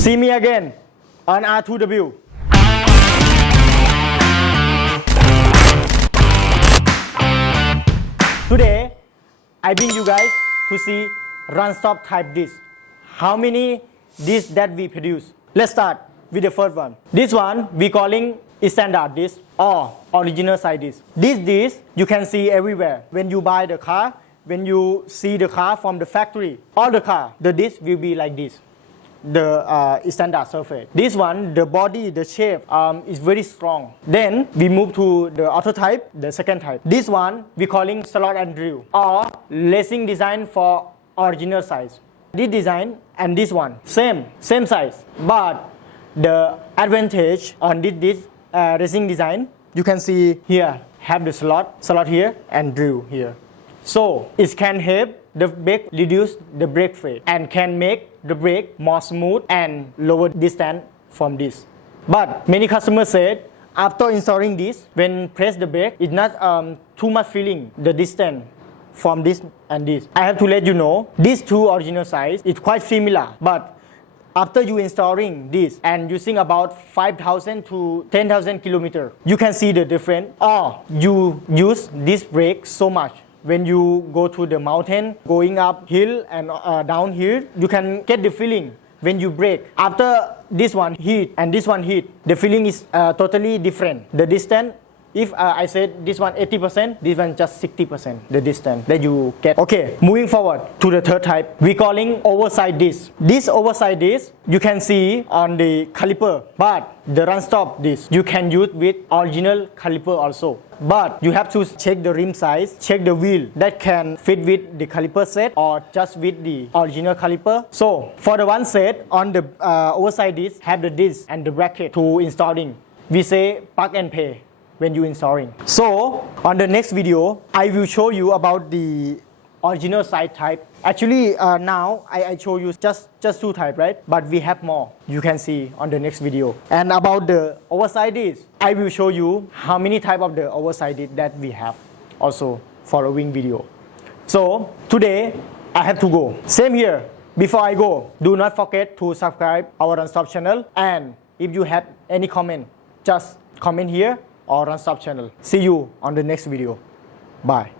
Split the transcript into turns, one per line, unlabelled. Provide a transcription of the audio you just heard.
See me again on R2W. Today, I bring you guys to see run stop type disc. How many discs that we produce? Let's start with the first one. This one we calling standard disc or original size disc. This disc you can see everywhere. When you buy the car, when you see the car from the factory, all the car, the disc will be like this the uh, standard surface. This one, the body, the shape um, is very strong. Then we move to the auto type, the second type. This one we calling slot and drill or lacing design for original size. This design and this one same same size, but the advantage on this, this uh, racing design you can see here have the slot slot here and drill here. So it can help the brake reduce the brake fade and can make the brake more smooth and lower distance from this. But many customers said after installing this, when press the brake, it's not um, too much feeling the distance from this and this. I have to let you know these two original size is quite similar, but after you installing this and using about 5000 to 10000 kilometer you can see the difference or you use this brake so much when you go to the mountain going up hill and uh, down hill you can get the feeling when you break. after this one heat and this one heat the feeling is uh, totally different the distance if uh, I said this one 80%, this one just 60% the distance that you get. Okay, moving forward to the third type, we calling oversized disc. This oversized disc you can see on the caliper, but the run stop disc you can use with original caliper also. But you have to check the rim size, check the wheel that can fit with the caliper set or just with the original caliper. So for the one set on the uh, disc have the disc and the bracket to installing. We say plug and play when you installing. So on the next video, I will show you about the original side type. Actually, uh, now I, I show you just just two type, right? But we have more. You can see on the next video. And about the oversized disc, I will show you how many type of the oversized disc that we have. Also following video. So today I have to go. Same here. Before I go, do not forget to subscribe our Unstop channel. And if you have any comment, just comment here or Unstop channel. See you on the next video. Bye.